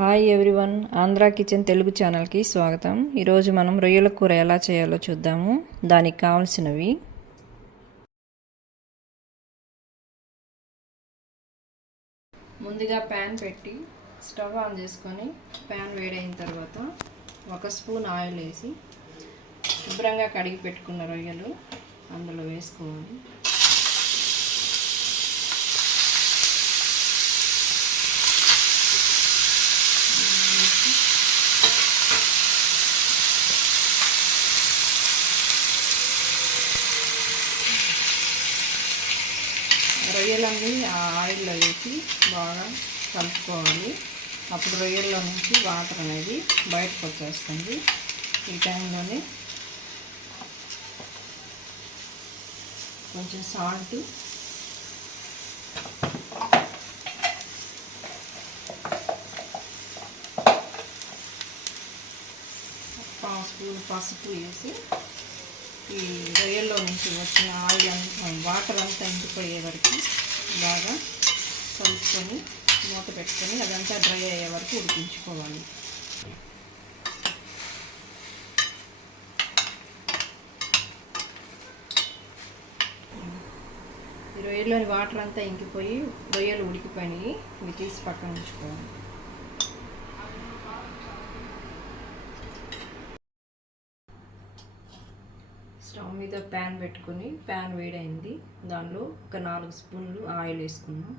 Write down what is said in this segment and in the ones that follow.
Hi everyone Andhra kitchen Telugu ఛానల్కి స్వాగతం. ఈరోజు మనం రొయ్యల కూర ఎలా చేయాలో చూద్దాము. దానికి కావాల్సినవి ముందుగా ప్యాన్ పెట్టి స్టవ్ ఆన్ చేసుకొని ప్యాన్ వేడైన తర్వాత ఒక స్పూన్ ఆయిల్ వేసి శుభ్రంగా కడిగి పెట్టుకున్న రొయ్యలు అందులో వేసుకోవాలి. రొయ్యలన్నీ ఆ ఆయిల్లో వేసి బాగా కలుపుకోవాలి. అప్పుడు రొయ్యల్లో నుంచి వాటర్ అనేది బయటకు వచ్చేస్తుంది. ఈ టైంలోనే కొంచెం సాల్ట్ పావు స్పూన్ పసుపు వేసి ఈ రొయ్యల్లో నుంచి వచ్చిన ఆయిల్ అంతా వాటర్ అంతా ఇంటిపోయే వరకు బాగా కలుపుకొని మూత పెట్టుకొని అదంతా డ్రై అయ్యే వరకు ఉడికించుకోవాలి. ఈ రొయ్యలోని వాటర్ అంతా ఇంకిపోయి రొయ్యలు ఉడికిపోయినాయి. ఇవి తీసి పక్కన ఉంచుకోవాలి. స్టవ్ మీద ప్యాన్ పెట్టుకొని ప్యాన్ వేడైంది. దానిలో ఒక నాలుగు స్పూన్లు ఆయిల్ వేసుకున్నాం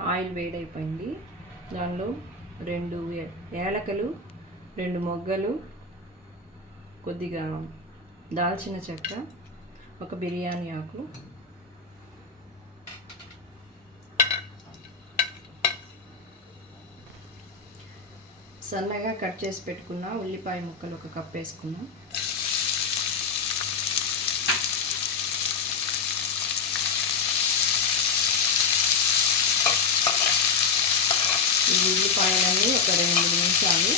ఆయిల్ వేడైపోయింది. దానిలో రెండు ఏ- ఏలకలు రెండు మొగ్గలు కొద్దిగా దాల్చిన చెక్క ఒక బిర్యానీ ఆకు. సన్నగా కట్ చేసి పెట్టుకున్న ఉల్లిపాయ ముక్కలు ఒక కప్ వేసుకున్నాం. ఈ ఉల్లిపాయలన్నీ ఒక రెండు మూడు నిమిషాలు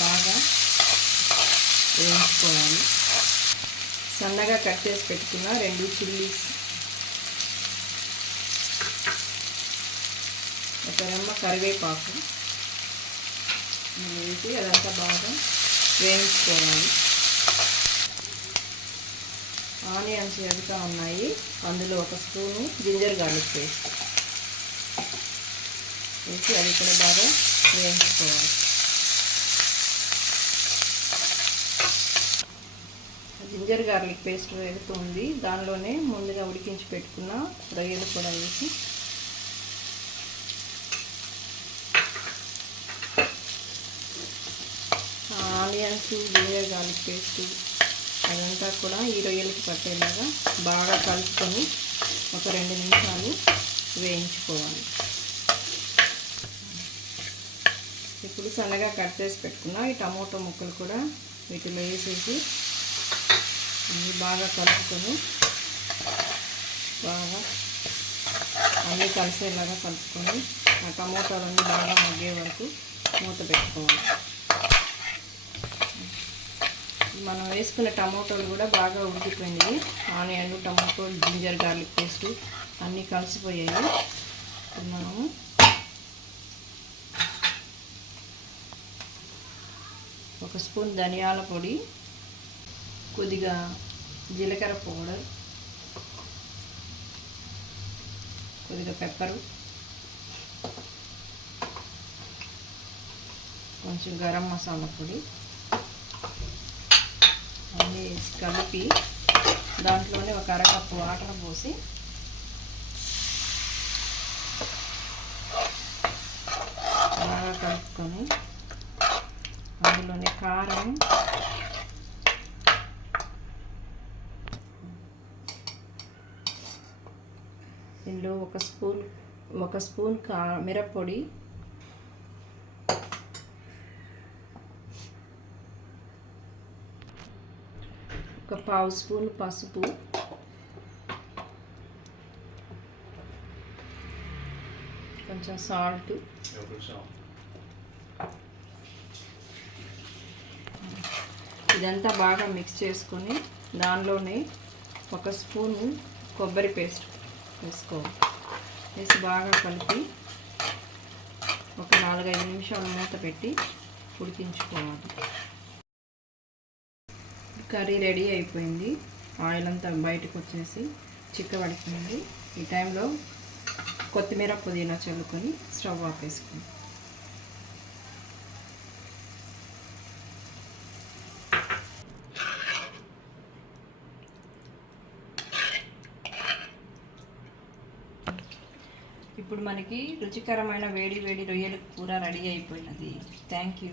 బాగా వేయించుకోవాలి. సన్నగా కట్ చేసి పెట్టుకున్న రెండు చిల్లీస్. ఒక రెమ్మ కరివేపాకు. వేసి అదంతా బాగా వేయించుకోవాలి. ఆనియన్స్ ఎదుగుతూ ఉన్నాయి. అందులో ఒక స్పూను జింజర్ గార్లిక్ పేస్ట్. వేసి అది కూడా బాగా వేయించుకోవాలి. జింజర్ గార్లిక్ పేస్ట్ వేగుతుంది. దానిలోనే ముందుగా ఉడికించి పెట్టుకున్న రొయ్యలు కూడా వేసి ఆనియన్స్ జింజర్ గార్లిక్ పేస్ట్ అదంతా కూడా ఈ రొయ్యలకి పట్టేలాగా బాగా కలుపుకొని ఒక రెండు నిమిషాలు వేయించుకోవాలి. ఇప్పుడు సన్నగా కట్ చేసి పెట్టుకున్న ఈ టమోటో ముక్కలు కూడా వీటిలో వేసేసి అన్నీ బాగా కలుపుకొని బాగా అన్నీ కలిసేలాగా కలుపుకొని ఆ టమోటాలన్నీ బాగా మగ్గే వరకు మూత పెట్టుకోవాలి. మనం వేసుకున్న టమోటాలు కూడా బాగా ఉడికిపోయినాయి. Onion tomato ginger garlic paste అన్నీ కలిసిపోయాయి. మనము ఒక స్పూన్ ధనియాల పొడి కొద్దిగా జీలకర్ర పౌడర్ కొద్దిగా పెప్పరు కొంచెం గరం మసాలా పొడి అన్నీ వేసి కలిపి దాంట్లోనే ఒక అరకప్పు వాటర్ పోసి బాగా కలుపుకొని అందులోనే కారం ఇందులో ఒక స్పూన్ ఒక స్పూన్ కా మిరప్పొడి. ఒక పావు స్పూన్ పసుపు. కొంచెం సాల్ట్. ఇదంతా బాగా మిక్స్ చేసుకొని దానిలోనే ఒక స్పూను కొబ్బరి పేస్ట్. వేసుకోవాలి వేసి బాగా కలిపి ఒక నాలుగైదు నిమిషాలు మూత పెట్టి ఉడికించుకోవాలి. కర్రీ రెడీ అయిపోయింది. ఆయిల్ అంతా బయటకు వచ్చేసి చిక్కబడుతుంది. ఈ టైంలో కొత్తిమీర పుదీనా చల్లుకొని స్టవ్ ఆపేసుకుంది ఇప్పుడు మనకి రుచికరమైన వేడి వేడి రొయ్యల కూర రెడీ అయిపోయినది. Thank you